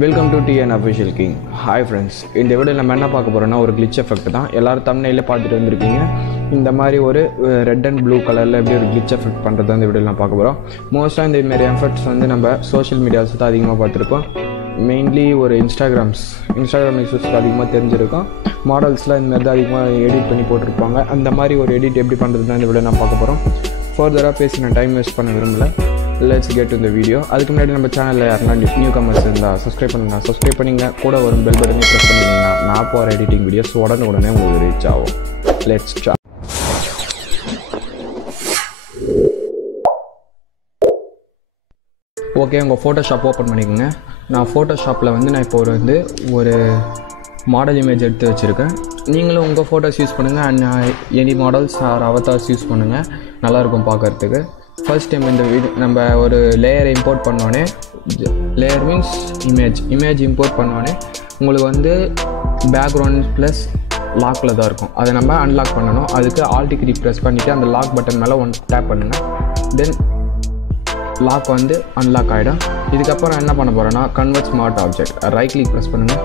Welcome to TN official king. Hi friends, இந்த வீடியோவில் நம்ம என்ன பார்க்க போகிறோம்னா ஒரு கிளிச் எஃபெக்ட் தான். எல்லோரும் தம்ப்நெயிலே பார்த்துட்டு வந்திருக்கீங்க. இந்த மாதிரி ஒரு ரெட் அண்ட் ப்ளூ கலரில் எப்படி ஒரு கிளிச் எஃபெக்ட் பண்ணுறது இந்த வீடியோவில் நான் பார்க்க போகிறோம். மோஸ்ட்டாக இந்த மாதிரி எஃபெக்ட்ஸ் வந்து நம்ம சோஷியல் மீடியாஸ் தான் அதிகமாக பார்த்துருக்கோம். மெயின்லி ஒரு இன்ஸ்டாகிராம் யூஸஸ் அதிகமாக தெரிஞ்சிருக்கும். மாடல்ஸ்லாம் இந்த மாதிரி தான் அதிகமாக எடிட் பண்ணி போட்டிருப்பாங்க. அந்த மாதிரி ஒரு எடிட் எப்படி பண்ணுறது தான் இந்த வீடியோ நான் பார்க்க போகிறோம். ஃபர்தராக பேசி நான் டைம் வேஸ்ட் பண்ண விரும்பலை. லெட்ஸ் கெட் டு இந்த வீடியோ. அதுக்கு முன்னாடி நம்ம சேனலில் யாருன்னா நியூ கமர்ஸ் இருந்தால் சப்ஸ்கிரைப் பண்ணிங்க. கூட வரும் பெல் பட்டனை ப்ரெஸ் பண்ணிங்கன்னா நான் போகிற எடிட்டிங் வீடியோஸ் உடனே உங்களுக்கு ரீச் ஆகும். Let's start. ஓகே, உங்கள் ஃபோட்டோஷாப் ஓப்பன் பண்ணிக்கோங்க. நான் ஃபோட்டோஷாப்பில் நான் இப்போ ஒரு மாடல் இமேஜ் எடுத்து வச்சுருக்கேன். நீங்களும் உங்கள் ஃபோட்டோஸ் யூஸ் பண்ணுங்கள் and any models or avatars use பண்ணுங்கள். நல்லாயிருக்கும் பார்க்குறதுக்கு. ஃபர்ஸ்ட் டைம் இந்த நம்ம ஒரு லேயரை இம்போர்ட் பண்ணோடனே, லேயர் மீன்ஸ் இமேஜ் இம்போர்ட் பண்ணோடனே உங்களுக்கு பேக்ரவுண்ட் ப்ளஸ் லாக்கில் தான் இருக்கும். அதை நம்ம அன்லாக் பண்ணணும். அதுக்கு ஆல்ட் கீ ப்ரெஸ் பண்ணிவிட்டு அந்த லாக் பட்டன் மேலே டேப் பண்ணுங்கள். தென் லாக் அன்லாக் ஆகிடும். இதுக்கப்புறம் என்ன பண்ண போகிறோன்னா convert smart object right click press பண்ணுங்கள்.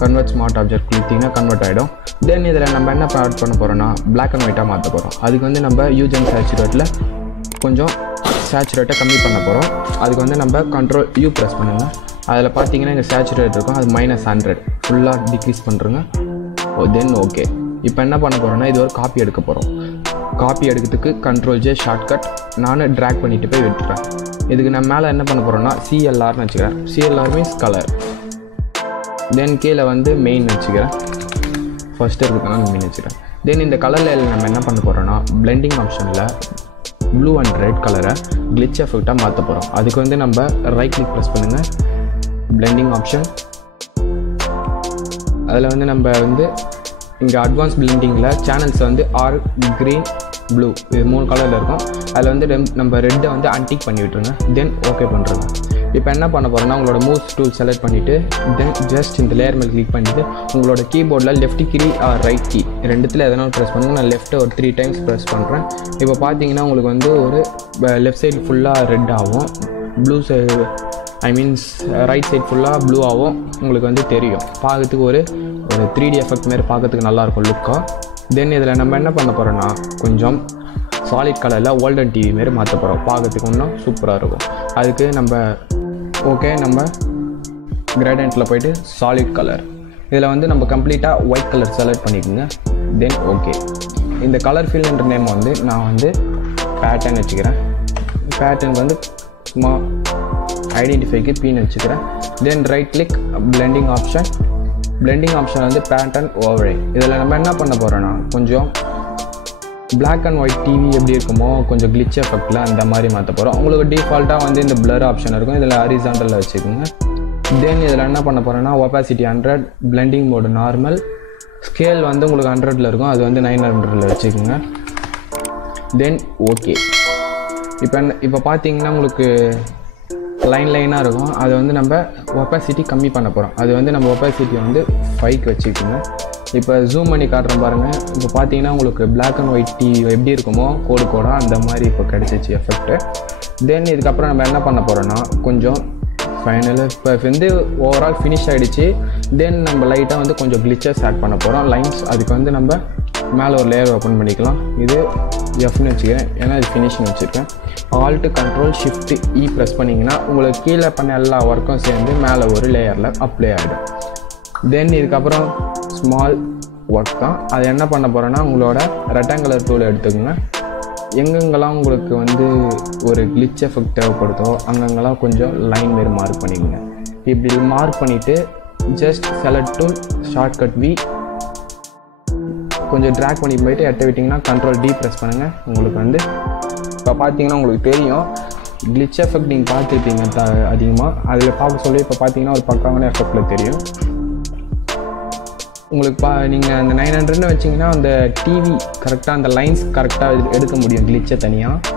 கன்வெர்ட் ஸ்மார்ட் ஆப்ஜெக்ட் கொடுத்தீங்கன்னா கன்வெர்ட் ஆகிடும். தென் இதில் நம்ம என்ன ஆட் பண்ண போகிறோன்னா பிளாக் அண்ட் ஒயிட்டாக மாற்ற போகிறோம். அதுக்கு நம்ம யூஸ் அண்ட் சேச்சுரேட்டில் கொஞ்சம் சேச்சுரேட்டை கம்மி பண்ண போகிறோம். அதுக்கு நம்ம கண்ட்ரோல் யூ ப்ரெஸ் பண்ணுங்கள். அதில் பார்த்தீங்கன்னா இங்கே சேச்சுரேட் இருக்கும், அது -100 ஃபுல்லாக டிக்ரீஸ் பண்ணுறேங்க. Then okay. இப்போ என்ன பண்ண போகிறோன்னா இது ஒரு காப்பி எடுக்க போகிறோம். காப்பி எடுக்கிறதுக்கு கண்ட்ரோல் ஜே ஷார்ட்கட் நான் ட்ராக் பண்ணிவிட்டு போய் விட்டுறேன். இதுக்கு நான் மேலே என்ன பண்ண போகிறோன்னா CLRன்னு வச்சுக்கிறேன். CLR means colour. தென் கீழே மெயின் வச்சுக்கிறேன். ஃபஸ்ட்டு இருக்கிறதுனால மெயின் வச்சுக்கிறேன். தென் இந்த கலரில் நம்ம என்ன பண்ண போகிறோன்னா பிளெண்டிங் ஆப்ஷனில் ப்ளூ அண்ட் ரெட் கலரை கிளிச் எஃபெக்டாக மாற்ற போகிறோம். அதுக்கு நம்ம ரைட் கிளிக் ப்ரெஸ் பண்ணுங்கள். Blending option. அதில் நம்ம இங்கே அட்வான்ஸ் பிளெண்டிங்கில் சேனல்ஸ் ஆர் க்ரீன் ப்ளூ இது 3 கலரில் இருக்கும். அதில் நம்ம ரெட்டை அன்டிக் பண்ணி விட்டுருங்க. தென் ஓகே பண்ணுறேங்க. இப்போ என்ன பண்ண போகிறோன்னா உங்களோட மூவ்ஸ் டூல் செலக்ட் பண்ணிவிட்டு தென் ஜஸ்ட் இந்த லேயர் மேல் கிளிக் பண்ணிவிட்டு உங்களோட கீபோர்டில் left key or right key ரெண்டுத்தில் எதனாலும் ப்ரெஸ் பண்ணுங்கள். நான் லெஃப்ட்டை ஒரு 3 டைம்ஸ் ப்ரெஸ் பண்ணுறேன். இப்போ பார்த்தீங்கன்னா உங்களுக்கு ஒரு லெஃப்ட் சைடு ஃபுல்லாக ரெட் ஆகும், ப்ளூ சைடு ரைட் சைடு ஃபுல்லாக ப்ளூ ஆகும். உங்களுக்கு தெரியும். பார்க்கறதுக்கு ஒரு 3D எஃபெக்ட் மாரி பார்க்கறதுக்கு நல்லாயிருக்கும் லுக்காக. தென் இதில் நம்ம என்ன பண்ண போகிறோன்னா கொஞ்சம் சாலிட் கலரில் ஓல்டன் டிவி மாரி மாற்ற போகிறோம். பார்க்கறதுக்கு இன்னும் சூப்பராக இருக்கும். அதுக்கு நம்ம கிரேடியண்ட்டில் போய்ட்டு சாலிட் கலர் இதில் நம்ம கம்ப்ளீட்டாக ஒயிட் கலர் செலக்ட் பண்ணிக்கோங்க. Then okay. இந்த கலர் ஃபீல்டுன்ற நேம் நான் பேட்டர்ன் வச்சுக்கிறேன். பேட்டர்னுக்கு சும்மா ஐடென்டிஃபைக்கு பீன் வச்சுக்கிறேன். Then right click blending option pattern overlay. இதில் நம்ம என்ன பண்ண போகிறோன்னா கொஞ்சம் பிளாக் அண்ட் ஒயிட் டிவி எப்படி இருக்குமோ கொஞ்சம் கிளிச் எஃபெக்டில் அந்த மாதிரி மாற்ற போகிறோம். உங்களுக்கு டிஃபால்ட்டாக இந்த பிளர் ஆப்ஷன் இருக்கும். இதில் ஹரிசாண்டலில் வச்சுக்கோங்க. தென் இதில் என்ன பண்ண போகிறோன்னா opacity 100, blending mode normal, scale உங்களுக்கு 100ல் இருக்கும், அது 900ல் வச்சுக்கோங்க. Then okay. இப்போ பார்த்தீங்கன்னா உங்களுக்கு லைனாக இருக்கும். அது நம்ம ஒபாசிட்டி கம்மி பண்ண போகிறோம். அது நம்ம ஒபாசிட்டியை 5க்கு வச்சுக்கோங்க. இப்போ ஜூம் பண்ணி காட்டுறேன் பாருங்கள். இப்போ பார்த்தீங்கன்னா உங்களுக்கு பிளாக் அண்ட் ஒயிட் டிவி எப்படி இருக்குமோ கோடாக அந்த மாதிரி இப்போ கிடச்சிச்சு எஃபெக்ட்டு. தென் இதுக்கப்புறம் நம்ம என்ன பண்ண போகிறோன்னா கொஞ்சம் ஃபைனலாக இப்போ ஓவரால் ஃபினிஷ் ஆகிடுச்சு. தென் நம்ம லைட்டாக கொஞ்சம் கிளிச்சஸ் ஆட் பண்ண போகிறோம். லைன்ஸ் அதுக்கு நம்ம மேலே ஒரு லேயர் ஓப்பன் பண்ணிக்கலாம். இது எஃப்னு வச்சுக்கிறேன், ஏன்னா இது ஃபினிஷ்னு வச்சுருக்கேன். ஆல்ட் கண்ட்ரோல் ஷிஃப்ட் இ ப்ரெஸ் பண்ணிங்கன்னா உங்களுக்கு கீழே பண்ண எல்லா ஒர்க்கும் சேர்ந்து மேலே ஒரு லேயரில் அப்ளை ஆகிடும். தென் இதுக்கப்புறம் ஸ்மால் ஒர்க் தான். அது என்ன பண்ண போகிறேன்னா உங்களோட ரெக்டாங்குலர் டூல் எடுத்துக்கோங்க. எங்கெங்கெல்லாம் உங்களுக்கு ஒரு கிளிச் எஃபெக்ட் தேவைப்படுதோ அங்கங்கெல்லாம் கொஞ்சம் லைன் மாரி மார்க் பண்ணிக்கோங்க. இப்படி மார்க் பண்ணிவிட்டு just select tool shortcut V கொஞ்சம் ட்ராக் பண்ணி போயிட்டு எட்ட விட்டிங்கன்னா கண்ட்ரோல் டி ப்ரெஸ் பண்ணுங்கள். உங்களுக்கு இப்போ பார்த்தீங்கன்னா உங்களுக்கு தெரியும் கிளிச் எஃபெக்ட் நீங்கள் பார்த்துருப்பீங்க அதிகமாக. அதில் பார்க்க சொல்லி இப்போ பார்த்தீங்கன்னா ஒரு பக்காவான எஃபெக்டில் தெரியும் உங்களுக்கு. நீங்கள் அந்த 900ன்னு வச்சிங்கன்னா அந்த டிவி கரெக்டாக அந்த லைன்ஸ் கரெக்டாக எடுக்க முடியும் கிளிச்சை தனியாக.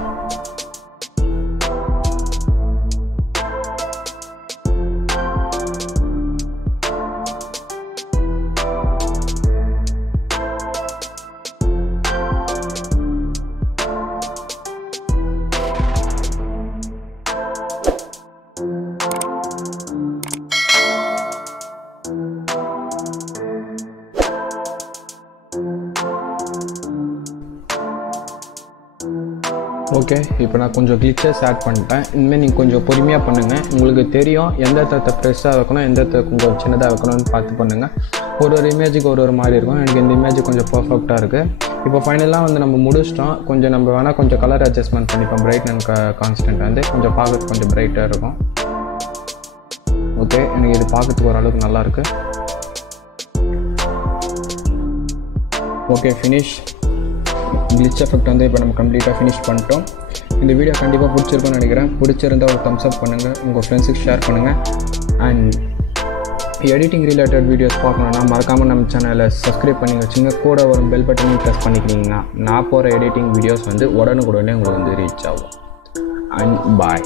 ஓகே, இப்போ நான் கொஞ்சம் கிளிச்சஸ் ஆட் பண்ணிட்டேன். இனிமேல் நீங்கள் கொஞ்சம் பொறுமையாக பண்ணுங்கள். உங்களுக்கு தெரியும் எந்த இடத்த ப்ரெஸ்ஸாக வைக்கணும், எந்த இடத்த கொஞ்சம் சின்னதாக வைக்கணும்னு பார்த்து பண்ணுங்கள். ஒரு இமேஜுக்கு ஒரு மாதிரி இருக்கும். எனக்கு இந்த இமேஜ் கொஞ்சம் பர்ஃபெக்டாக இருக்குது. இப்போ ஃபைனலாக வந்து நம்ம முடிச்சிட்டோம். கொஞ்சம் நம்ம வேணால் கொஞ்சம் கலர் அட்ஜஸ்ட்மெண்ட் பண்ணிப்போம். பிரைட் அண்ட் கான்ஸ்டன்ட் வந்து கொஞ்சம் பார்க்கறதுக்கு கொஞ்சம் பிரைட்டாக இருக்கும். ஓகே, எனக்கு இது பார்க்கறதுக்கு ஓரளவுக்கு நல்லாயிருக்கு. Okay, finish. கிளிச் எஃபெக்ட் வந்து இப்போ நம்ம கம்ப்ளீட்டாக ஃபினிஷ் பண்ணிட்டோம். இந்த வீடியோ கண்டிப்பாக பிடிச்சிருக்குன்னு நினைக்கிறேன். பிடிச்சிருந்தால் ஒரு தம்ஸ் அப் பண்ணுங்கள், உங்கள் ஃப்ரெண்ட்ஸுக்கு ஷேர் பண்ணுங்கள். அண்ட் எடிட்டிங் ரிலேட்டட் வீடியோஸ் பார்க்கணுன்னா மறக்காமல் நம்ம சேனலை சப்ஸ்கிரைப் பண்ணி வச்சுங்க. கூட ஒரு பெல் பட்டனையும் ப்ரெஸ் பண்ணிக்கிறீங்கன்னா நான் போகிற எடிட்டிங் வீடியோஸ் வந்து உடனுக்குடனே உங்களுக்கு வந்து ரீச் ஆகும். அண்ட் பாய்.